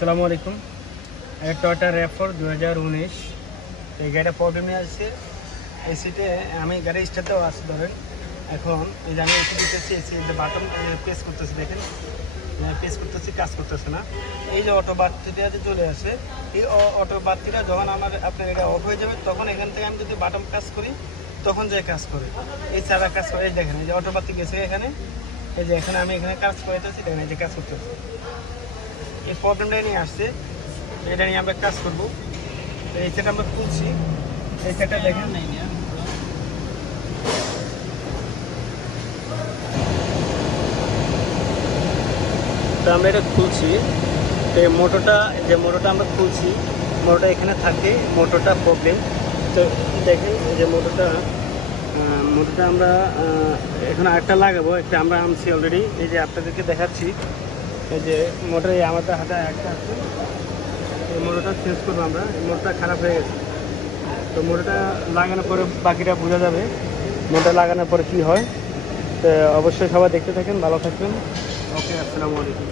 আসসালামু আলাইকুম। টয়োটা র্যাভ4 2019 এই গাড়িটা প্রবলেম নিয়ে আসছে। এই সিটে আমি গাড়ি স্টার্টেও আসছি ধরেন। এখন এই যে আমি এসি দিতেছি, এসি যে বাটন প্রেস করতেছি, দেখেন প্রেস করতেছি, কাজ করতেছে না। এই যে অটো বাতিটা যে চলে আসে, এই অটো বাতিটা যখন আপনার এটা অফ হয়ে যাবে, তখন এখান থেকে আমি যদি বাটন কাজ করি তখন যে কাজ করে, এই চারা কাজ করে। এই দেখেন, এই যে অটো বাতি গেছে এখানে, এই যে এখানে আমি এখানে কাজ করতেছি, দেখেন এই যে কাজ করতেছি। এই প্রবলেমটা নিয়ে আসছে, এটা নিয়ে আমরা কাজ করবো। এই সেট আমরা খুলছি, এই সেটটা দেখেন তো আমরা এটা খুলছি। তো এই মোটরটা আমরা খুলছি, মোটরটা এখানে থাকে, মোটরটা প্রবলেম। তো দেখেন এই যে মোটরটা আমরা এখন আরেকটা লাগাবো, একটা আমরা আনছি অলরেডি। এই যে আপনাদেরকে দেখাচ্ছি, এই যে মোটর আমাদের হাতে একটা আছে, এই মোটরটা চেঞ্জ করবো আমরা। এই মোটরটা খারাপ হয়ে গেছে, তো মোটরটা লাগানোর পরে বাকিটা বোঝা যাবে মোটর লাগানোর পরে কী হয়। তো অবশ্যই সবাই দেখতে থাকেন, ভালো থাকবেন। ওকে, আসসালামু আলাইকুম।